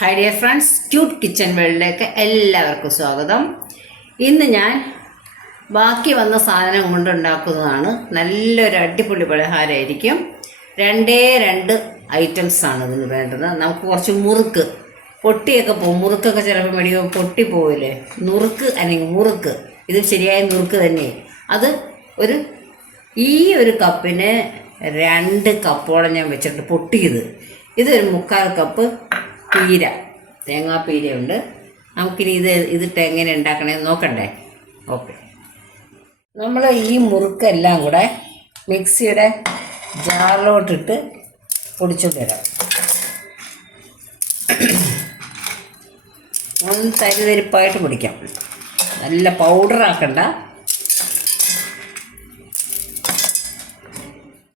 Hi dear friends, cute kitchen വേൾഡിലേക്ക് എല്ലാവർക്കും സ്വാഗതം. ഇന്ന് ഞാൻ ബാക്കി വന്ന സാധനം കൊണ്ടുണ്ടാക്കുന്നതാണ്. നല്ലൊരു അടിപൊളി പലഹാരമായിരിക്കും. രണ്ട് ഐറ്റംസാണ് ഇതിന് വേണ്ടത്. നമുക്ക് കുറച്ച് മുറുക്ക്, പൊട്ടിയൊക്കെ പോകും. മുറുക്കൊക്കെ ചിലപ്പോൾ മേടിക്കുമ്പോൾ പൊട്ടി പോവില്ലേ, നുറുക്ക് അല്ലെങ്കിൽ മുറുക്ക്. ഇത് ശരിയായ നുറുക്ക് തന്നെ. അത് ഒരു കപ്പിന് 2 കപ്പോളം ഞാൻ വെച്ചിട്ട് പൊട്ടിയത്. ഇതൊരു 3/4 കപ്പ് പീര, തേങ്ങാപ്പീരയുണ്ട്. നമുക്കിനി ഇതിട്ട് എങ്ങനെ ഉണ്ടാക്കണമെന്ന് നോക്കണ്ടേ? ഓക്കെ, നമ്മൾ ഈ മുറുക്കെല്ലാം കൂടെ മിക്സിയുടെ ജാറിലോട്ടിട്ട് പൊടിച്ചുകൊണ്ട് വരാം. ഒന്ന് തരിതരിപ്പായിട്ട് പൊടിക്കാം, നല്ല പൗഡറാക്കണ്ട.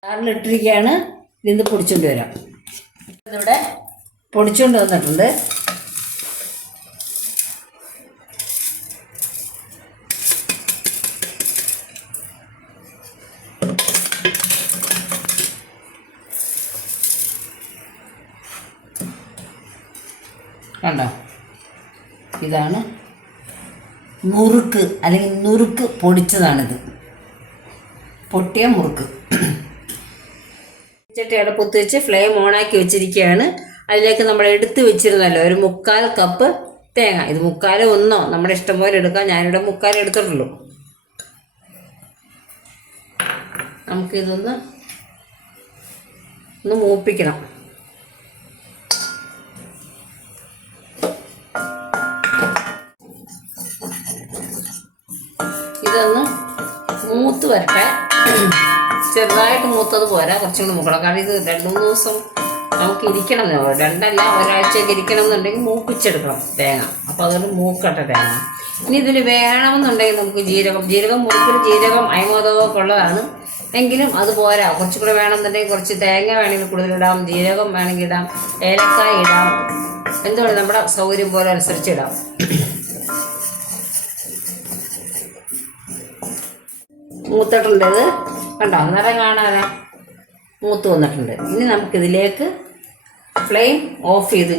ജാറിലിട്ടിരിക്കുകയാണ്. ഇത് പൊടിച്ചുകൊണ്ട് വരാം. ഇതിവിടെ പൊടിച്ചുകൊണ്ട് വന്നിട്ടുണ്ട്. കണ്ടോ, ഇതാണ് മുറുക്ക് അല്ലെങ്കിൽ നുറുക്ക് പൊടിച്ചതാണിത്, പൊട്ടിയ മുറുക്ക്. ചട്ടി അടുപ്പത്ത് വെച്ച് ഫ്ലെയിം ഓണാക്കി വെച്ചിരിക്കുകയാണ്. അതിലേക്ക് നമ്മൾ എടുത്ത് വെച്ചിരുന്നല്ലോ ഒരു 3/4 കപ്പ് തേങ്ങ. ഇത് 3/4 1 നമ്മുടെ ഇഷ്ടം പോലെ എടുക്കാം. ഞാനിവിടെ 3/4 എടുത്തിട്ടുള്ളൂ. നമുക്കിതൊന്ന് മൂപ്പിക്കണം. ഇതൊന്ന് മൂത്ത് വരട്ടെ. ചെറുതായിട്ട് മൂത്തത് പോരാ, കുറച്ചും കൂടി മൂക്കണം. കാരണം ഇത് 2-3 ദിവസം നമുക്ക് ഇരിക്കണം. 2 ഒരാഴ്ചയൊക്കെ ഇരിക്കണം എന്നുണ്ടെങ്കിൽ മൂപ്പിച്ചെടുക്കണം തേങ്ങ. അപ്പോൾ അതുകൊണ്ട് മൂക്കട്ടെ തേങ്ങ. ഇനി ഇതിൽ വേണമെന്നുണ്ടെങ്കിൽ നമുക്ക് ജീരകം മുറുക്കിൽ ജീരകം അയമോദകമൊക്കെ ഉള്ളതാണ്. എങ്കിലും അത് പോരാ, കുറച്ചും കൂടെ വേണമെന്നുണ്ടെങ്കിൽ കുറച്ച് തേങ്ങ വേണമെങ്കിൽ കൂടുതലിടാം, ജീരകം വേണമെങ്കിൽ ഇടാം, ഏലക്കായ ഇടാം. എന്തുകൊണ്ട് നമ്മുടെ സൗകര്യം പോലെ അനുസരിച്ച് ഇടാം. മൂത്തിട്ടുണ്ട്. ഇത് കണ്ടോ, നിറം കാണാനാ മൂത്ത് വന്നിട്ടുണ്ട്. ഇനി നമുക്കിതിലേക്ക് ഫ്ലെയിം ഓഫ് ചെയ്ത്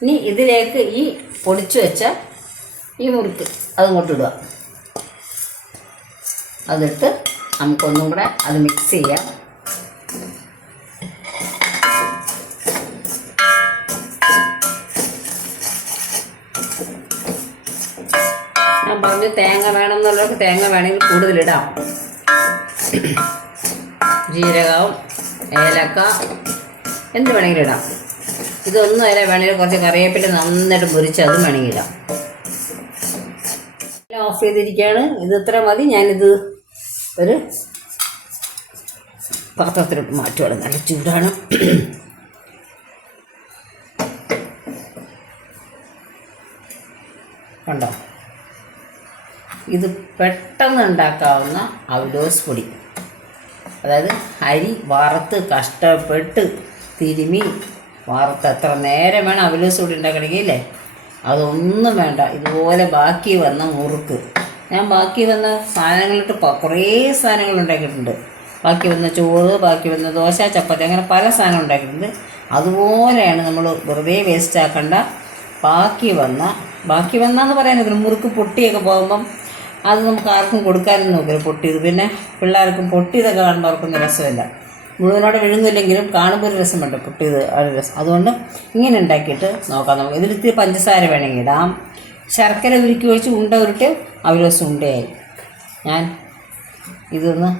ഇനി ഇതിലേക്ക് ഈ പൊടിച്ചു വെച്ച ഈ മുറുക്ക് അതുകൊണ്ട് ഇടുക. അതിട്ട് നമുക്കൊന്നും കൂടെ അത് മിക്സ് ചെയ്യാം. ഞാൻ പറഞ്ഞു തേങ്ങ വേണമെന്നുള്ളവർക്ക് തേങ്ങ വേണമെങ്കിൽ കൂടുതലിടാം. ജീരകവും ഏലക്ക എന്ത് വേണമെങ്കിലും ഇടാം. ഇതൊന്നും വേണമെങ്കിൽ കുറച്ച് കറിവേപ്പില നന്നായിട്ട് മുറിച്ച് അതും വേണമെങ്കിൽ ഇടാം. എല്ലാം ഓഫ് ചെയ്തിരിക്കുകയാണ്. ഇത് ഇത്ര മതി. ഞാനിത് ഒരു പാത്രത്തിലോട്ട് മാറ്റുകയാണ്. നല്ല ചൂടാണ്. കണ്ടോ, ഇത് പെട്ടെന്ന് ഉണ്ടാക്കാവുന്ന അവലോസ് പൊടി. അതായത് അരി വറുത്ത് കഷ്ടപ്പെട്ട് തിരുമി വറുത്ത് എത്ര നേരം വേണം അവലോസ് പൊടി ഉണ്ടാക്കണമെങ്കിൽ അല്ലേ? അതൊന്നും വേണ്ട. ഇതുപോലെ ബാക്കി വന്ന മുറുക്ക്, ഞാൻ ബാക്കി വന്ന സാധനങ്ങളിട്ട് കുറേ സാധനങ്ങൾ ഉണ്ടാക്കിയിട്ടുണ്ട്. ബാക്കി വന്ന ചോറ്, ബാക്കി വന്ന ദോശ, ചപ്പാത്തി, അങ്ങനെ പല സാധനം ഉണ്ടാക്കിയിട്ടുണ്ട്. അതുപോലെയാണ് നമ്മൾ വെറുതെ വേസ്റ്റ് ആക്കണ്ട. ബാക്കി വന്നെന്ന് പറയാൻ മുറുക്ക് പൊട്ടിയൊക്കെ പോകുമ്പം അത് നമുക്ക് ആർക്കും കൊടുക്കാനും നോക്കില്ല പൊട്ടിയത്. പിന്നെ പിള്ളേർക്കും പൊട്ടിയതൊക്കെ കാണുമ്പോൾ അവർക്കൊന്നും രസമില്ല. മുഴുവനോടെ വിഴുങ്ങില്ലെങ്കിലും കാണുമ്പോൾ ഒരു രസം വേണ്ട, പൊട്ടിയത് ഒരു രസം. അതുകൊണ്ട് ഇങ്ങനെ ഉണ്ടാക്കിയിട്ട് നോക്കാം. നമുക്ക് ഇതിലിത്തിരി പഞ്ചസാര വേണമെങ്കിൽ ഇടാം. ശർക്കര ഉരുക്കി ഒഴിച്ച് ഉണ്ട ഉരുട്ട് അവലോസ് ഉണ്ടയായി. ഞാൻ ഇതൊന്ന്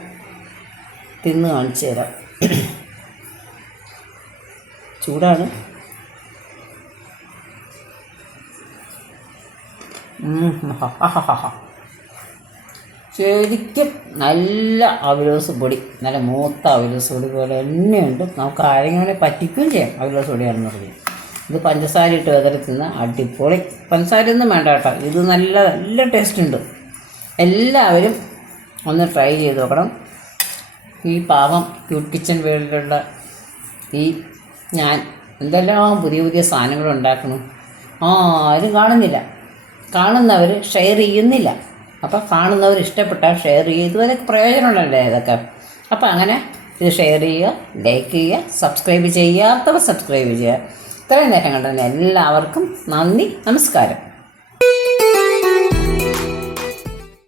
തിന്ന് കാണിച്ചു തരാം. ചൂടാണ്. ശരിക്കും നല്ല അവലോസ് പൊടി, നല്ല മൂത്ത അവലോസ് പൊടി പോലെ എണ്ണയുണ്ട്. നമുക്ക് ആരെങ്കിലും പറ്റിക്കുകയും ചെയ്യാം. അവലോസ് പൊടിയാണെന്ന് പറയും. ഇത് പഞ്ചസാര ഇട്ട് വെതറി തിന്ന് അടിപൊളി. പഞ്ചസാരയൊന്നും വേണ്ട കേട്ടോ. ഇത് നല്ല ടേസ്റ്റ് ഉണ്ട്. എല്ലാവരും ഒന്ന് ട്രൈ ചെയ്ത് നോക്കണം. ഈ പാകം ക്യൂട്ട് കിച്ചൺ വേൾഡിലുള്ള ഞാൻ എന്തെല്ലാം പുതിയ സാധനങ്ങൾ ഉണ്ടാക്കണം. ആരും കാണുന്നില്ല. കാണുന്നവർ ഷെയർ ചെയ്യുന്നില്ല. അപ്പോൾ കാണുന്നവർ ഇഷ്ടപ്പെട്ടാൽ ഷെയർ ചെയ്യുക. ഇതുവരെ പ്രയോജനമുണ്ടല്ലേ ഇതൊക്കെ. അപ്പോൾ അങ്ങനെ ഇത് ഷെയർ ചെയ്യുക, ലൈക്ക് ചെയ്യുക, സബ്സ്ക്രൈബ് ചെയ്യാത്തവർ സബ്സ്ക്രൈബ് ചെയ്യുക. ഇത്രയും നേരം കണ്ടതിന് എല്ലാവർക്കും നന്ദി, നമസ്കാരം.